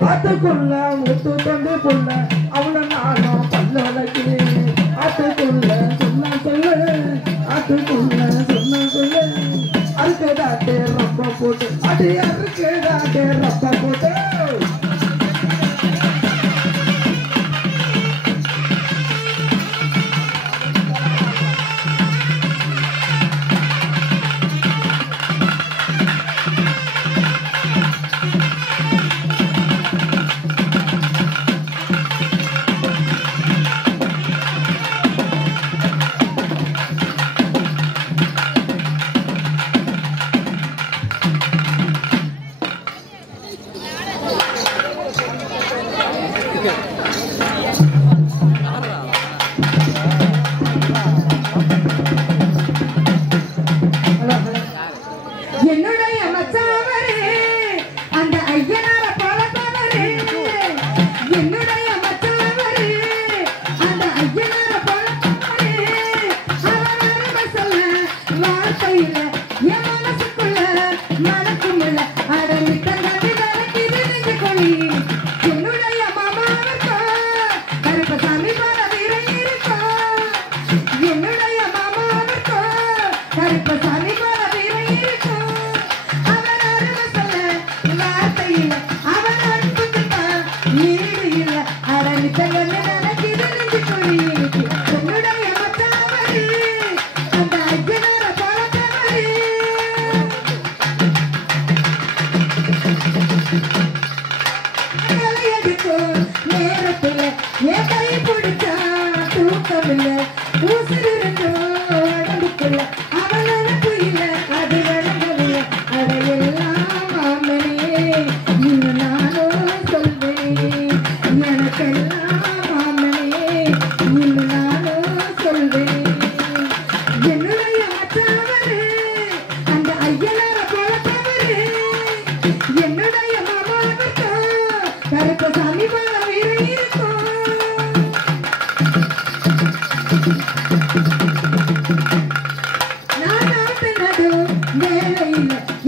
ஆத்துக்குள்ள முத்து தந்து புள்ள அவள நானும் பல்லவளைக்கு ஆத்துக்குள்ள சொன்ன சொல்லு ஆத்துக்குள்ள சொன்ன சொல்லு அறுக்கதாட்டே ரொம்ப போட்டு அடி அறுக்கதாட்டே ரொம்ப போட்டு என்னுடைய மச்சாவரே அந்த ஐயனார பழப்பவரே என்னுடைய மச்சாவரே அந்த ஐயனார பழப்பவரே அவன் சொல்ல வார்த்தையில என் மனசுக்குள்ள மனக்குள்ள அடமிட்டங்கி நடக்கிது நெஞ்சு கொள்ளி என்னுடைய மாமாவுக்கோ கருப்பசாமி போல வீர இருக்கோ என்னுடைய மாமாவுக்கோ கருப்பசாமி போல வீர இருக்கோ அவன் அன்புக்கு ஈடு இல்ல அரணித்தங்கன்னு நடக்கிது நெஞ்சு கொள்ளி என்னுடைய மச்சாவரே அந்த ஐயனார பழப்பவரே நேரத்துல என் கை பிடிச்சா தூக்கமில்ல ஊசிருந்தோ உடம்புக்குள்ள அவன் நினப்பு இல்ல அது விளங்கவில்லை அதையெல்லாம் மாமனே இன்னும் நானும் சொல்வேனே எனக்கெல்லாம் மாமனே இன்னும் நானும் சொல்வேனே என்னுடைய மச்சாவரே அந்த ஐயனார பழப்பவரே என்னுடைய மாமாவுக்கு கருப்பசாமி போல வீர இருக்கும்